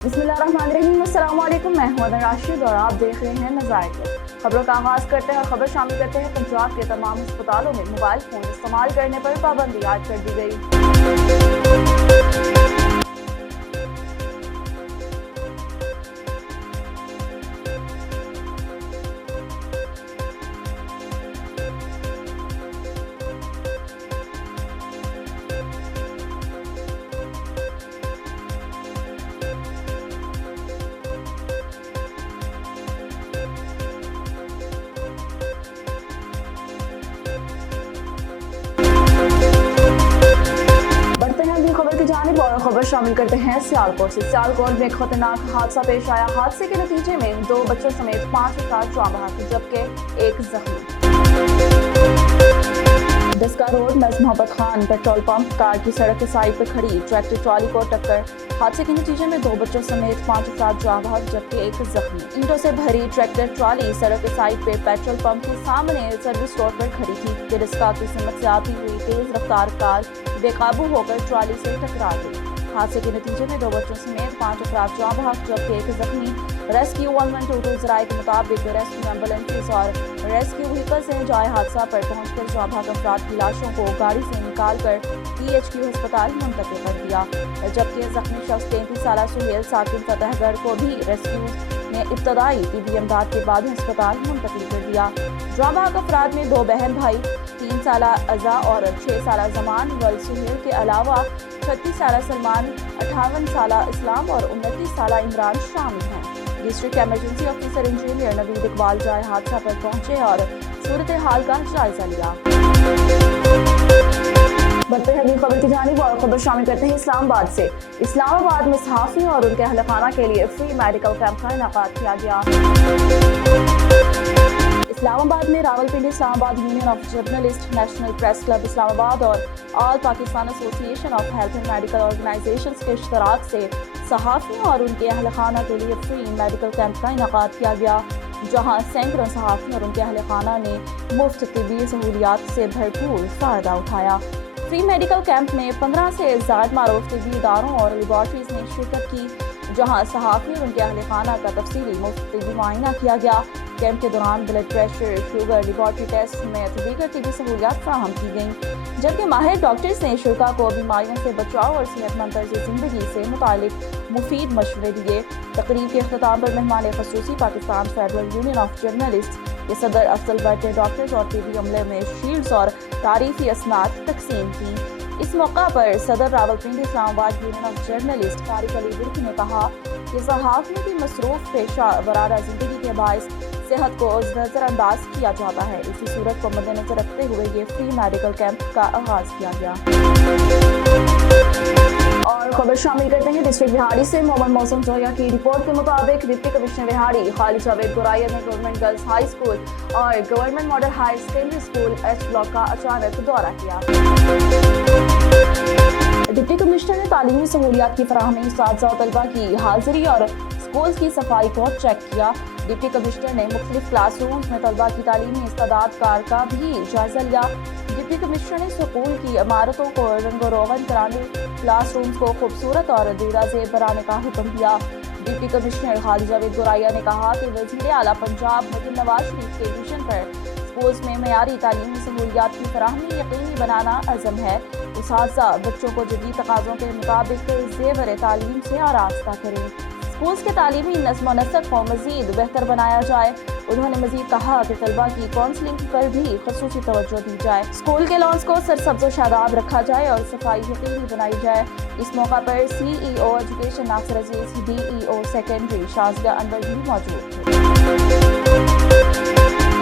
बिस्मिल्लाहिर्रहमानिर्रहीम। अस्सलाम वालेकुम। मैं हूं अदन राशिद और आप देख रहे हैं नज़ाइर। खबरों का आगाज करते हैं। खबर शामिल करते हैं पंजाब के तमाम अस्पतालों में मोबाइल फोन इस्तेमाल करने पर पाबंदी आयद कर दी गई। खबर की जानिब और खबर शामिल करते हैं सियालकोट से। सियालकोट में एक खतरनाक हादसा पेश आया। हादसे के नतीजे में 2 बच्चों समेत 5 अफराद जाँ बहक जबकि 1 जख्मी। दसका रोड नज़ मोहब्बत खान पेट्रोल पंप कार की सड़क के साइड पर खड़ी ट्रैक्टर ट्रॉली को टक्कर। हादसे के नतीजे में 2 बच्चों समेत 5 अफराद जाँ बहक जबकि 1 जख्मी। ईंटों से भरी ट्रैक्टर ट्रॉली सड़क के साइड पे पेट्रोल पंप के सामने सर्विस रोड पर खड़ी थी। तिरस्का की समत से आती हुई तेज रफ्तार कार बेकाबू होकर ट्रॉली से टकरा गई। हादसे के नतीजे में 2 बच्चों समेत 5 अफराद जाँ बहक जबकि 1 जख्मी। रेस्क्यू 1122 जराये के मुताबिक रेस्क्यू एम्बुलेंसेज और रेस्क्यू व्हीकल से जाए हादसा पर पहुंचकर जाँ बहक अफराद की लाशों को गाड़ी से निकालकर THQ अस्पताल मुंतकिल कर दिया, जबकि जख्मी शख्स 33 साल सुहेल साकिन फतेहगढ़ को भी रेस्क्यू ने इब्तदाई तिब्बी इमदाद के बाद अस्पताल मुंतकिल कर दिया। जाँ बहक अफराद में 2 बहन भाई 3 साल अज़ा और 6 साल जमान वल सुहेल के अलावा 36 साल सलमान, 58 साल इस्लाम और 29 साल इमरान शामिल हैं। District emergency officer engineer Naveed Iqbal जाए हादसा पर पहुंचे और सूरत हाल का जायजा लिया। बढ़ते हैं अगली खबर की जानिब और खबर शामिल करते हैं इस्लामाबाद से। इस्लामाबाद में सहाफ़ी और उनके अहल खाना के लिए फ्री मेडिकल कैंप का इनेकाद किया गया। इस्लामाबाद में Rawalpindi Islamabad union of journalist, national press club Islamabad और all Pakistan association of health and medical organisations के इश्तराक से सहाफ़ियों और उनके अहल खाना के लिए फ्री मेडिकल कैंप का इनेकाद किया गया, जहां सैकड़ों सहाफ़ी और उनके अहल खाना ने मुफ्त तिब्बी सहूलियात से भरपूर फ़ायदा उठाया। फ्री मेडिकल कैंप में 15 से ज़ायद मारूफ तिब्बी इदारों और लेबॉर्ट्रीज़ ने शिरकत की, जहां सहाफ़ी और उनके अहल खाना का तफसीली मुफ्त तिब्बी मुआयना किया गया। कैंप के दौरान blood pressure, sugar, laboratory test समेत दीगर तिब्बी सहूलियात फराहम की गईं, जबकि माहिर डॉक्टर्स ने शुरा को बीमारियों से बचाव और सेहतमंद तर्ज ज़िंदगी से मुतालिक मुफीद मशवरे दिए। तकरीब के अख्ताम पर मेहमान ख़ुसूसी Pakistan federal union of journalist के सदर अफजल भट्ट ने डॉक्टर्स और तिब्बी अमले में शील्ड्स और तारीफी असनाद तकसीम की। इस मौका पर सदर Rawalpindi Islamabad union of journalist Tariq Ali Burki ने कहा कि सहाफ़ियों की मसरूफ़ पेशा वराना ज़िंदगी के बायस सेहत को नज़रअंदाज किया जाता है। इसी सूरत को मद्देनजर रखते हुए ये फ्री मेडिकल कैंप का आगाज किया गया। और खबर शामिल करते हैं डिस्ट्रिक्ट बिहाड़ी से। मोहम्मद मौसम जोया की रिपोर्ट के मुताबिक डिप्टी कमिश्नर बिहाड़ी खालिद जावेद गुराया ने गवर्नमेंट गर्ल्स हाई स्कूल और government model higher secondary school H block का अचानक दौरा किया। डिप्टी कमिश्नर ने तालीमी सहूलियात की फराहमी, उस्ताद और तलबा की हाजिरी और स्कूल की सफाई को चेक किया। डिप्टी कमिश्नर ने मुख्तलिफ क्लासरूम्स में तलबा की तालीमी इस्तादाद कार का भी जायजा लिया। डिप्टी कमिश्नर ने स्कूल की इमारतों को रंगो रोगन कराने, क्लासरूम्स को खूबसूरत और दीराजेब बनाने का हुक्म दिया। डिप्टी कमिश्नर खालिद जावेद गुराया ने कहा कि वज़ीर आला पंजाब मजीद नवाज शरीफ के विजन पर स्कूल्स में मयारी तालीमी सहूलियात की फराहमी यकीनी बनाना अज़म है। उस्ताज़ा बच्चों को जदीद तकाज़ों के मुताबिक ज़ेवर तालीम से आरास्ता करें। स्कूल्स के तालीमी नज़्म व नसक को मज़ीद बेहतर बनाया जाए। उन्होंने मज़ीद कहा कि तलबा की काउंसलिंग पर भी ख़ुसूसी तवज्जो दी जाए। स्कूल के लॉन्स को सरसब्ज़ व शादाब रखा जाए और सफाई यकीनी बनाई जाए। इस मौका पर CEO एजुकेशन नासिर अजीज़, DEO सेकेंडरी शाज़िया अनवर भी मौजूद थे।